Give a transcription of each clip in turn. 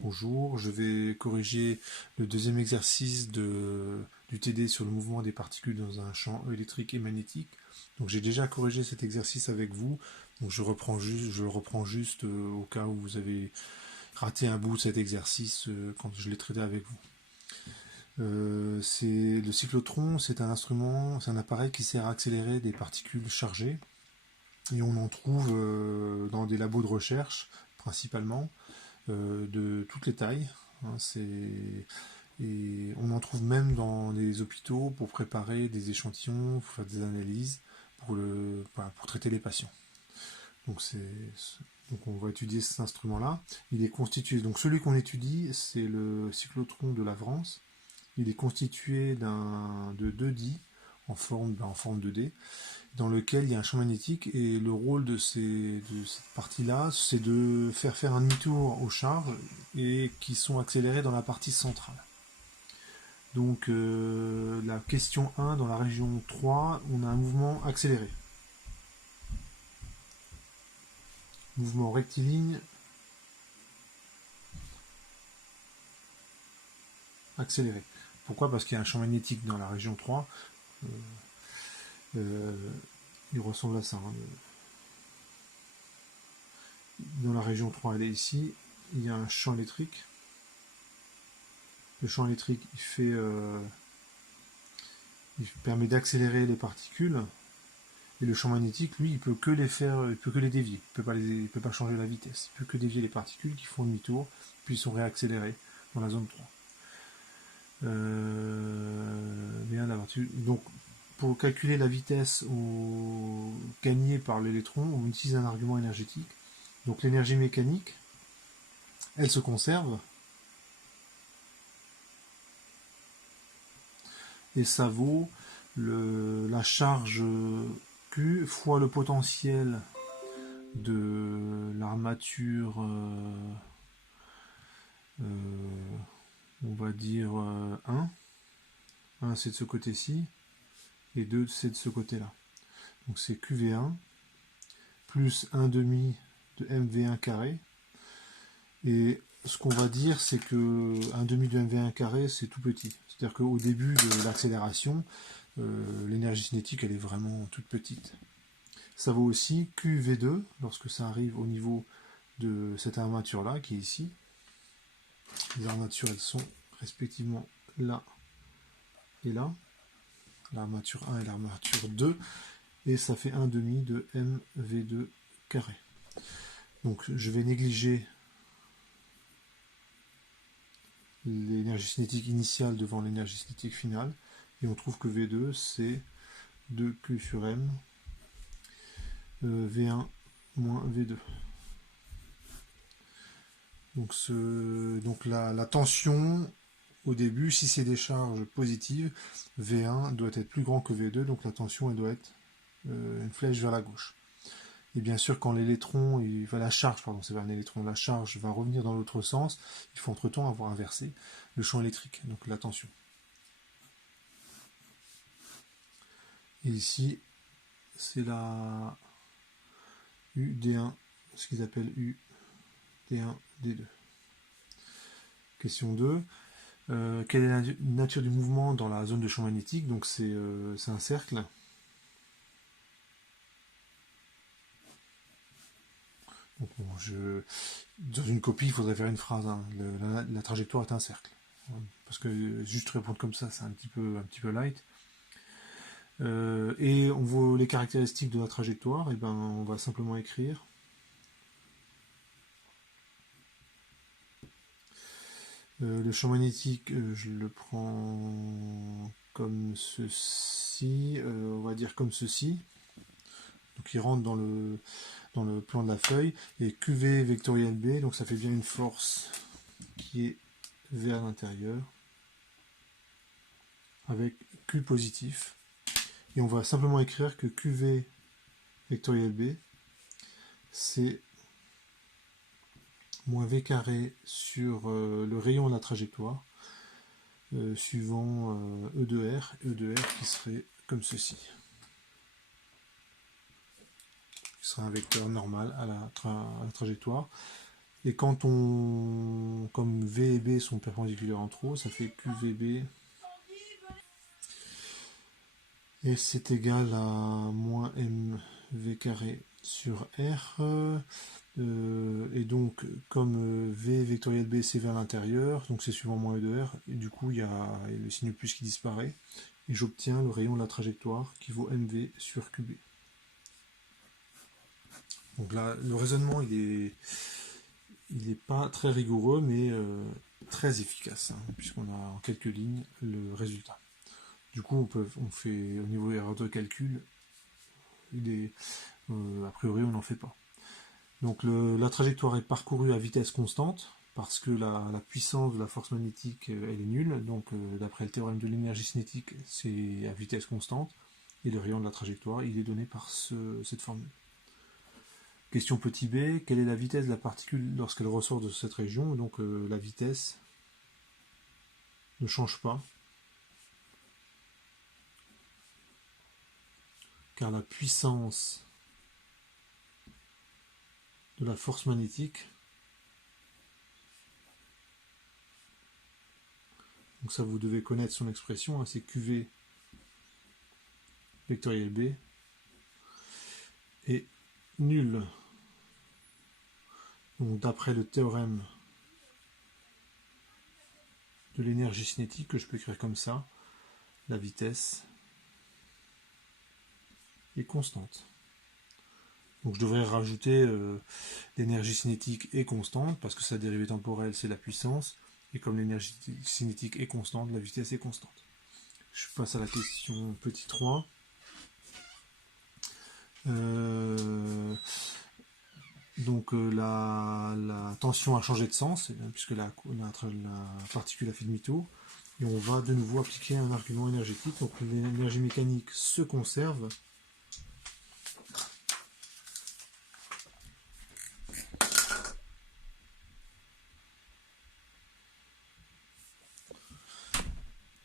Bonjour, je vais corriger le deuxième exercice du TD sur le mouvement des particules dans un champ électrique et magnétique. Donc j'ai déjà corrigé cet exercice avec vous, donc je le reprends juste au cas où vous avez raté un bout de cet exercice quand je l'ai traité avec vous. Le cyclotron, c'est un instrument, c'est un appareil qui sert à accélérer des particules chargées et on en trouve dans des labos de recherche principalement de toutes les tailles. Hein, et on en trouve même dans les hôpitaux pour préparer des échantillons, pour faire des analyses, pour traiter les patients. Donc, donc on va étudier cet instrument-là. Il est constitué, donc celui qu'on étudie, c'est le cyclotron de Lagrange. Il est constitué de deux dits en forme de D, dans lequel il y a un champ magnétique, et le rôle de cette partie-là, c'est de faire un demi-tour aux charges et qui sont accélérées dans la partie centrale. Donc la question 1, dans la région 3, on a un mouvement accéléré. Mouvement rectiligne accéléré. Pourquoi? Parce qu'il y a un champ magnétique dans la région 3. Il ressemble à ça. Hein. Dans la région 3, elle est ici. Il y a un champ électrique. Le champ électrique, il permet d'accélérer les particules. Et le champ magnétique, lui, il peut que les dévier. Il peut pas changer la vitesse. Il peut que dévier les particules qui font demi-tour, puis sont réaccélérées dans la zone 3. Donc, pour calculer la vitesse gagnée par l'électron, on utilise un argument énergétique. Donc l'énergie mécanique, elle se conserve, et ça vaut la charge Q fois le potentiel de l'armature, on va dire 1. 1 c'est de ce côté-ci, et 2 c'est de ce côté-là. Donc c'est QV1 plus 1 demi de MV1 carré. Et ce qu'on va dire, c'est que 1 demi de MV1 carré, c'est tout petit. C'est-à-dire qu'au début de l'accélération, l'énergie cinétique, elle est vraiment toute petite. Ça vaut aussi QV2 lorsque ça arrive au niveau de cette armature-là, qui est ici. Les armatures, elles sont respectivement là et là. L'armature 1 et l'armature 2. Et ça fait 1 demi de MV2 carré. Donc je vais négliger l'énergie cinétique initiale devant l'énergie cinétique finale. Et on trouve que V2, c'est 2Q sur M, V1 moins V2. Donc la tension, au début, si c'est des charges positives, V1 doit être plus grand que V2, donc la tension elle doit être une flèche vers la gauche. Et bien sûr, quand l'électron, la charge va revenir dans l'autre sens, il faut entre-temps avoir inversé le champ électrique, donc la tension. Et ici, c'est la UD1, ce qu'ils appellent UD1, D2. Question 2. Quelle est la nature du mouvement dans la zone de champ magnétique? Donc c'est un cercle. Donc, dans une copie, il faudrait faire une phrase. Hein. La trajectoire est un cercle. Parce que juste répondre comme ça, c'est un petit peu light. Et on voit les caractéristiques de la trajectoire. Et ben, on va simplement écrire. Le champ magnétique, je le prends comme ceci. On va dire comme ceci. Donc il rentre dans le plan de la feuille, et QV vectoriel B, donc ça fait bien une force qui est vers l'intérieur, avec Q positif, et on va simplement écrire que QV vectoriel B, c'est moins V carré sur le rayon de la trajectoire, suivant E de R qui serait comme ceci. Qui serait un vecteur normal à la trajectoire. Et comme V et B sont perpendiculaires entre eux, ça fait QVB. Et c'est égal à moins mv carré sur R. Et donc, comme V vectoriel B c'est vers l'intérieur, donc c'est suivant moins E de R, et du coup il y a le signe plus qui disparaît, et j'obtiens le rayon de la trajectoire qui vaut mv sur qb. Donc là, le raisonnement il est pas très rigoureux, mais très efficace, hein, puisqu'on a en quelques lignes le résultat. Du coup, on fait au niveau erreur de calcul, a priori on n'en fait pas. Donc la trajectoire est parcourue à vitesse constante, parce que la puissance de la force magnétique elle est nulle, donc d'après le théorème de l'énergie cinétique, c'est à vitesse constante, et le rayon de la trajectoire il est donné par cette formule. Question petit b, quelle est la vitesse de la particule lorsqu'elle ressort de cette région? Donc la vitesse ne change pas, car la puissance de la force magnétique, donc ça vous devez connaître son expression, hein, c'est QV vectoriel B, est nul. Donc d'après le théorème de l'énergie cinétique, que je peux écrire comme ça, la vitesse est constante. Donc je devrais rajouter l'énergie cinétique est constante, parce que sa dérivée temporelle c'est la puissance, et comme l'énergie cinétique est constante, la vitesse est constante. Je passe à la question petit 3. Donc la tension a changé de sens, puisque la particule a fait demi-tour, et on va de nouveau appliquer un argument énergétique. Donc l'énergie mécanique se conserve,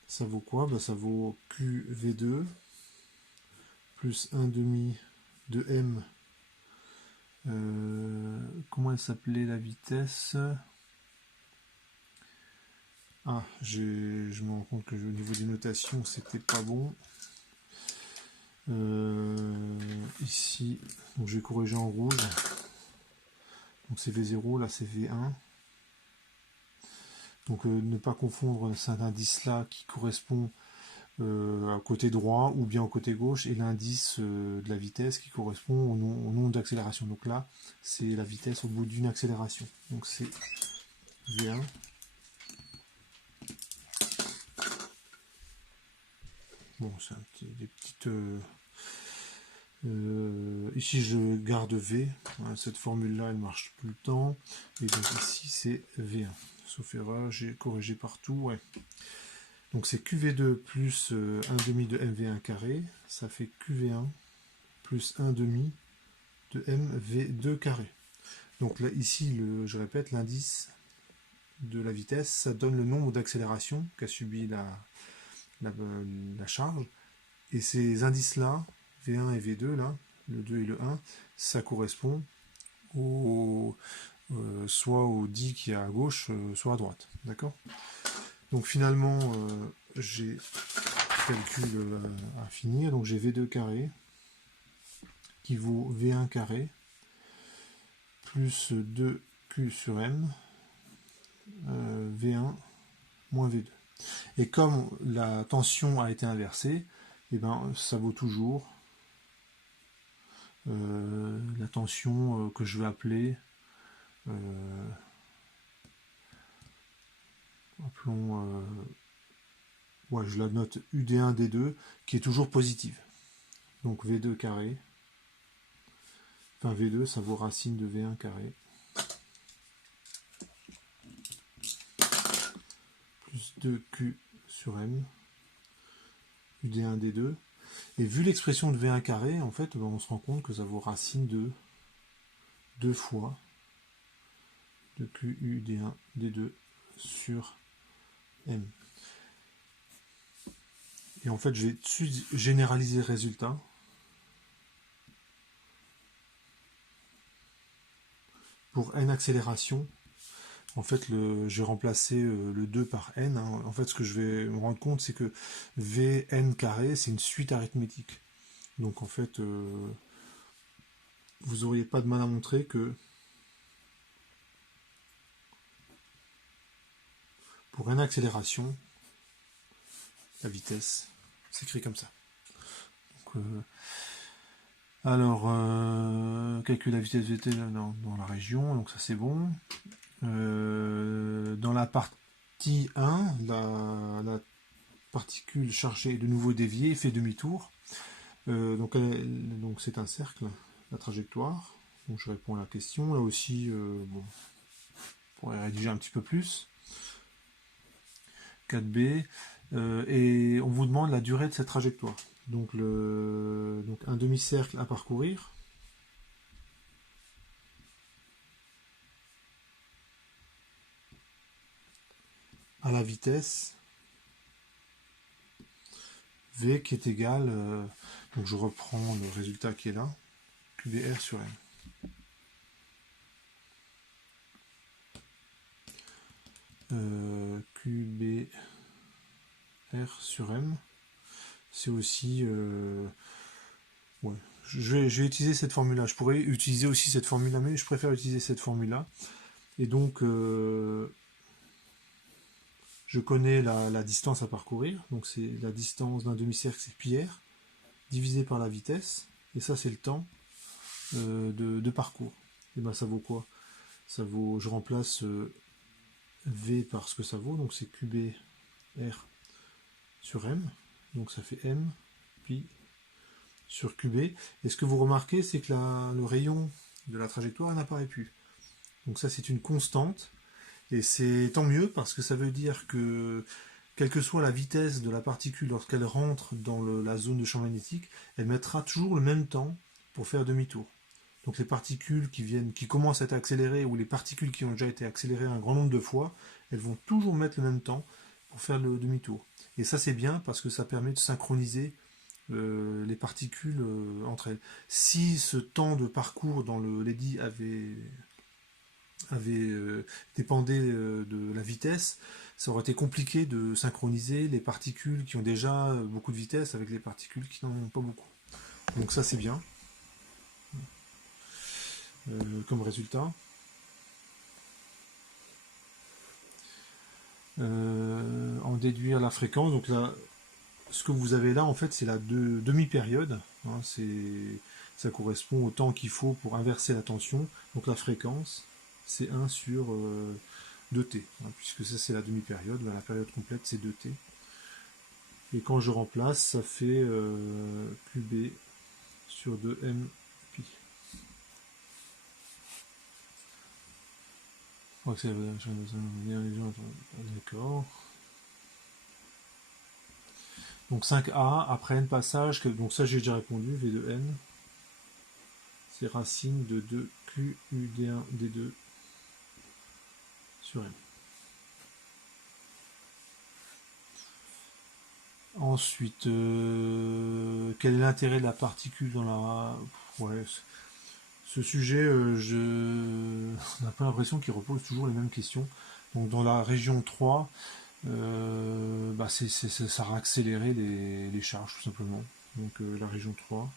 ça vaut quoi? Ça vaut QV2 plus 1 demi de M. Comment elle s'appelait la vitesse? Ah, je me rends compte que au niveau des notations, c'était pas bon. Ici, donc je vais corriger en rouge. Donc c'est V0, là c'est V1. Donc ne pas confondre cet indice-là qui correspond au côté droit ou bien au côté gauche et l'indice de la vitesse qui correspond au nombre d'accélération. Donc là, c'est la vitesse au bout d'une accélération. Donc c'est V1. Bon, c'est des petites... ici, je garde V. Cette formule-là, elle marche tout le temps. Et donc ici, c'est V1. Sauf erreur, j'ai corrigé partout. Ouais. Donc c'est QV2 plus 1 demi de MV1 carré. Ça fait QV1 plus 1 demi de MV2 carré. Donc là, ici, je répète, l'indice de la vitesse, ça donne le nombre d'accélérations qu'a subi la charge. Et ces indices-là, V1 et V2, là, le 2 et le 1, ça correspond soit au 10 qui est à gauche, soit à droite. D'accord? Donc finalement, j'ai calcul à finir. Donc j'ai V2 carré qui vaut V1 carré plus 2Q sur M, V1 moins V2. Et comme la tension a été inversée, et ben, ça vaut toujours la tension que je vais appeler, appelons, ouais, je la note UD1 D2, qui est toujours positive. Donc V2 carré, enfin V2, ça vaut racine de V1 carré, plus 2Q sur M, UD1 D2. Et vu l'expression de V1 carré, en fait, on se rend compte que ça vaut racine de 2 fois de QU D1 D2 sur M. Et en fait, je vais généraliser le résultat. pour n accélération, en fait, j'ai remplacé le 2 par n. Hein. En fait, ce que je vais me rendre compte, c'est que Vn carré, c'est une suite arithmétique. Donc, en fait, vous n'auriez pas de mal à montrer que pour n accélération, la vitesse s'écrit comme ça. Donc, alors, calcule la vitesse VT dans la région, donc ça c'est bon. Dans la partie 1, la particule chargée est de nouveau déviée, fait demi-tour. Donc c'est un cercle, la trajectoire. Donc je réponds à la question. Là aussi, bon, on pourrait rédiger un petit peu plus. 4b. Et on vous demande la durée de cette trajectoire. Donc un demi-cercle à parcourir. À la vitesse v qui est égal, donc je reprends le résultat qui est là, QBR sur M. QBR sur M, c'est aussi... ouais. Je vais utiliser cette formule-là. Je pourrais utiliser aussi cette formule-là, mais je préfère utiliser cette formule-là. Et donc, je connais la distance à parcourir. Donc, c'est la distance d'un demi-cercle, c'est πr, divisé par la vitesse. Et ça, c'est le temps de parcours. Et ben, ça vaut quoi? Ça vaut, je remplace V par ce que ça vaut. Donc, c'est QBR sur M. Donc, ça fait M, puis sur QB. Et ce que vous remarquez, c'est que le rayon de la trajectoire n'apparaît plus. Donc ça, c'est une constante. Et c'est tant mieux parce que ça veut dire que, quelle que soit la vitesse de la particule lorsqu'elle rentre dans la zone de champ magnétique, elle mettra toujours le même temps pour faire demi-tour. Donc les particules qui commencent à être accélérées ou les particules qui ont déjà été accélérées un grand nombre de fois, elles vont toujours mettre le même temps pour faire le demi-tour. Et ça, c'est bien parce que ça permet de synchroniser les particules entre elles. Si ce temps de parcours dans le l'EDI dépendait de la vitesse, ça aurait été compliqué de synchroniser les particules qui ont déjà beaucoup de vitesse avec les particules qui n'en ont pas beaucoup. Donc ça c'est bien comme résultat. En déduire la fréquence, donc là, ce que vous avez là en fait c'est la demi-période, hein, ça correspond au temps qu'il faut pour inverser la tension, donc la fréquence c'est 1 sur 2t, hein, puisque ça c'est la demi-période, la période complète c'est 2t. Et quand je remplace, ça fait QB sur 2m pi. D'accord. Donc 5a, après n passage, donc ça j'ai déjà répondu, v de n, c'est racine de 2q u d1 d2 sur m. Ensuite, quel est l'intérêt de la particule dans la... Ouais, ce sujet, on n'a pas l'impression qu'il repose toujours les mêmes questions. Donc dans la région 3, ça va accélérer les charges tout simplement. Donc la région 3,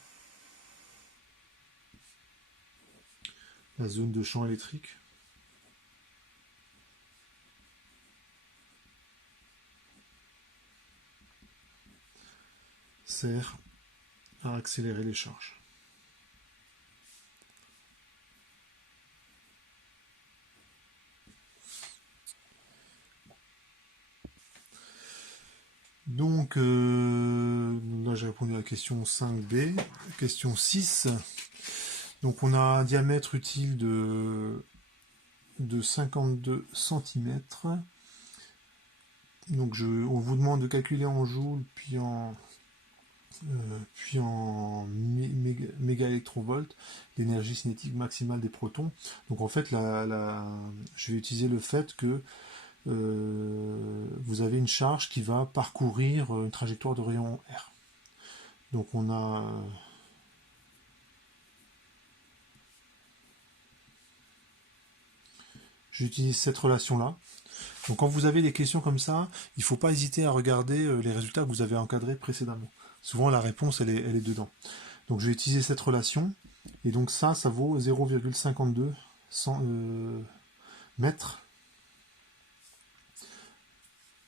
la zone de champ électrique. Sert à accélérer les charges. Donc, là j'ai répondu à la question 5b. Question 6. Donc on a un diamètre utile de 52 cm. Donc on vous demande de calculer en joules, puis en mégaélectronvolts l'énergie cinétique maximale des protons. Donc en fait, je vais utiliser le fait que vous avez une charge qui va parcourir une trajectoire de rayon R. Donc on a j'utilise cette relation-là. Donc quand vous avez des questions comme ça, il ne faut pas hésiter à regarder les résultats que vous avez encadrés précédemment. Souvent la réponse elle est dedans. Donc je vais utiliser cette relation, et donc ça vaut 0,52 mètres.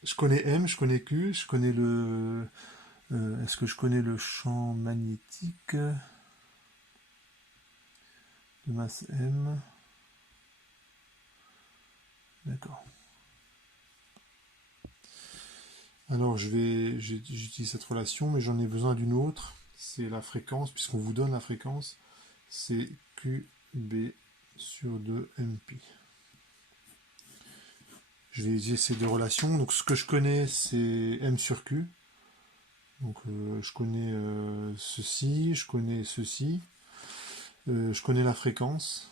Je connais M, je connais Q, je connais le... est-ce que je connais le champ magnétique de masse M? D'accord. Alors j'utilise cette relation, mais j'en ai besoin d'une autre. C'est la fréquence, puisqu'on vous donne la fréquence. C'est QB sur 2MP. Je vais utiliser ces deux relations. Donc ce que je connais, c'est M sur Q. Donc je connais ceci, je connais ceci. Je connais la fréquence.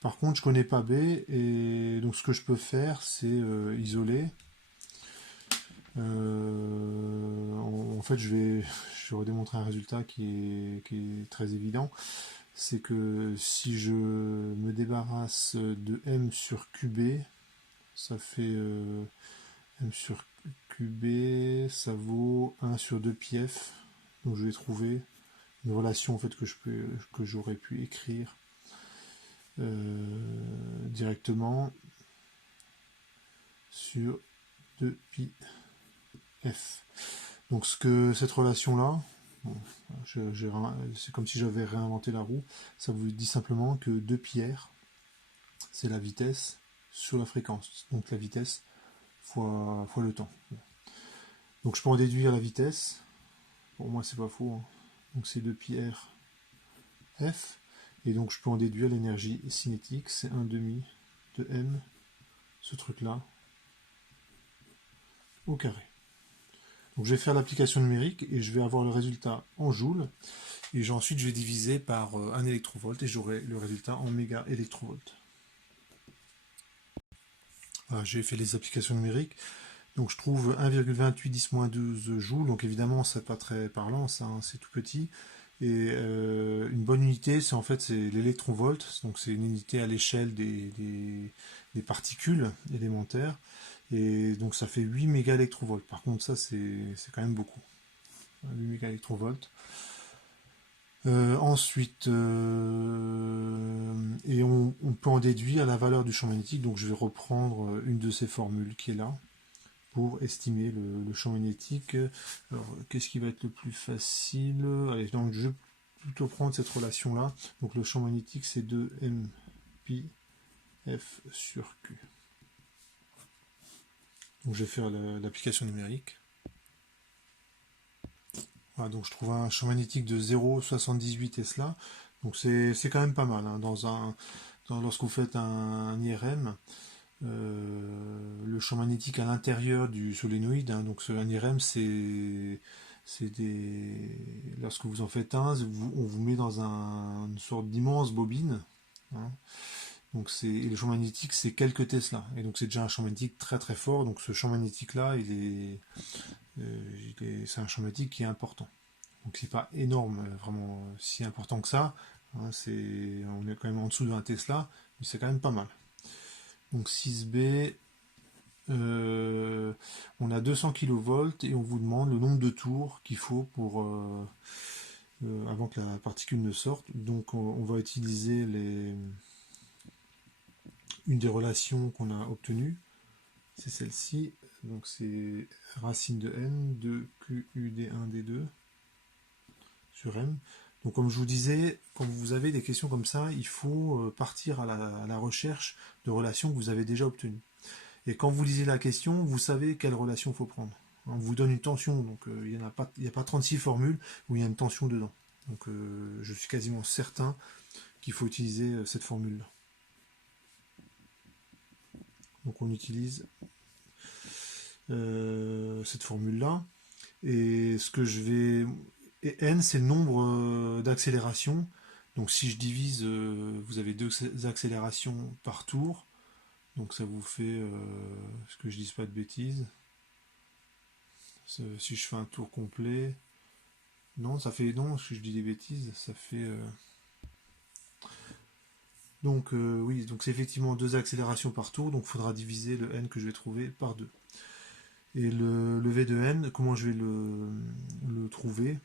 Par contre, je connais pas B, et donc ce que je peux faire, c'est isoler. En fait, je vais redémontrer un résultat qui est très évident. C'est que si je me débarrasse de M sur QB, ça fait M sur QB, ça vaut 1 sur 2 πf. Donc je vais trouver une relation en fait que j'aurais pu écrire directement sur 2 pi f. Donc cette relation-là, bon, c'est comme si j'avais réinventé la roue, ça vous dit simplement que 2 pi r, c'est la vitesse sur la fréquence. Donc la vitesse fois le temps. Donc je peux en déduire la vitesse. Pour moi, c'est pas faux. Hein. Donc c'est 2 pi r f. Et donc je peux en déduire l'énergie cinétique, c'est 1 demi de m, ce truc-là, au carré. Donc je vais faire l'application numérique et je vais avoir le résultat en joules. Et ensuite je vais diviser par 1 électrovolt et j'aurai le résultat en méga électrovolts. Voilà, j'ai fait les applications numériques. Donc je trouve 1,28 10-12 joules. Donc évidemment c'est pas très parlant, ça, hein, c'est tout petit. Et une bonne unité, c'est en fait c'est l'électronvolt. Donc c'est une unité à l'échelle des particules élémentaires. Et donc ça fait 8 mégaélectrovolts. Par contre ça c'est quand même beaucoup. 8 mégaélectrovolts. Ensuite, et on peut en déduire la valeur du champ magnétique. Donc je vais reprendre une de ces formules qui est là pour estimer le champ magnétique. Alors qu'est-ce qui va être le plus facile? Allez, donc je vais plutôt prendre cette relation là. Donc le champ magnétique c'est 2m pi f sur q. Donc je vais faire l'application numérique. Voilà, donc je trouve un champ magnétique de 0,78 Tesla. Donc c'est quand même pas mal. Hein. Lorsque vous faites un IRM, le champ magnétique à l'intérieur du solénoïde, hein, donc un IRM lorsque vous en faites un, on vous met dans une sorte d'immense bobine. Hein. Donc le champ magnétique c'est quelques Tesla. Et donc c'est déjà un champ magnétique très très fort. Donc ce champ magnétique là, c'est un champ magnétique qui est important. Donc c'est pas énorme, vraiment si important que ça. Hein, on est quand même en dessous d'un Tesla, mais c'est quand même pas mal. Donc 6B, on a 200 kV et on vous demande le nombre de tours qu'il faut pour avant que la particule ne sorte. Donc on va utiliser une des relations qu'on a obtenues, c'est celle-ci. Donc c'est racine de n de QUD1D2 sur m. Donc comme je vous disais, quand vous avez des questions comme ça, il faut partir à la recherche de relations que vous avez déjà obtenues. Et quand vous lisez la question, vous savez quelle relation il faut prendre. On vous donne une tension, donc il n'y a pas 36 formules où il y a une tension dedans. Donc je suis quasiment certain qu'il faut utiliser cette formule-là. Donc on utilise cette formule-là. Et Et n, c'est le nombre d'accélérations. Donc si je divise, vous avez 2 accélérations par tour. Donc ça vous fait, que je dise pas de bêtises. Si je fais un tour complet, non, si je dis des bêtises, ça fait Donc oui, donc c'est effectivement 2 accélérations par tour, donc il faudra diviser le n que je vais trouver par 2. Et le v de n, comment je vais le trouver?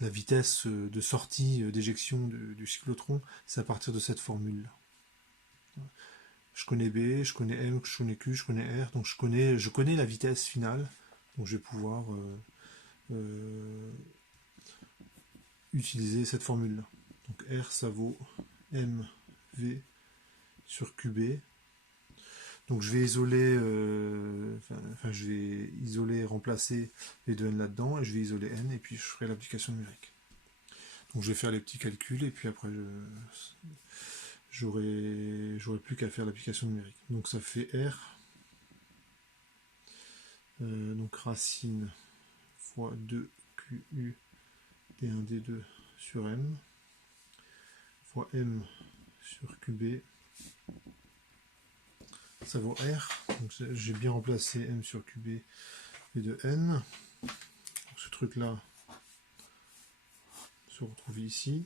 La vitesse de sortie d'éjection du cyclotron, c'est à partir de cette formule. Je connais B, je connais M, je connais Q, je connais R, donc je connais la vitesse finale, donc je vais pouvoir euh, utiliser cette formule-là. Donc R, ça vaut mv sur qb. Donc je vais isoler, je vais isoler, remplacer v de n là-dedans, et je vais isoler n, et puis je ferai l'application numérique. Donc je vais faire les petits calculs, et puis après j'aurai plus qu'à faire l'application numérique. Donc ça fait R, donc racine fois 2QU D1 D2 sur M, fois M sur QB, ça vaut R. Donc j'ai bien remplacé M sur QB et de N. Donc ce truc-là se retrouve ici.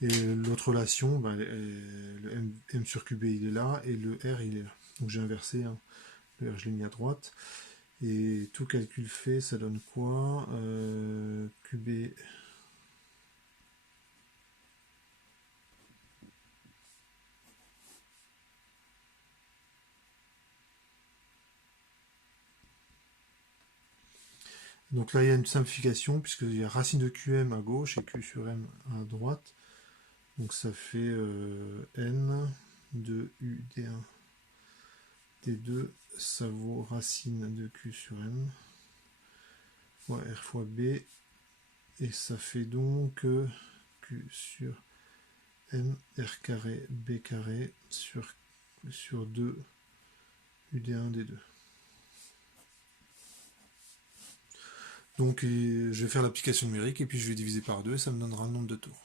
Et l'autre relation, ben, le M sur QB il est là, et le R il est là. Donc j'ai inversé, hein. Le R je l'ai mis à droite. Et tout calcul fait, ça donne quoi? QB. Donc là, il y a une simplification, puisqu'il y a racine de QM à gauche et Q sur M à droite. Donc ça fait N de U D1 D2, ça vaut racine de Q sur M fois R fois B, et ça fait donc Q sur M R carré B carré sur 2 UD1 D2. Donc je vais faire l'application numérique, et puis je vais diviser par 2, et ça me donnera le nombre de tours.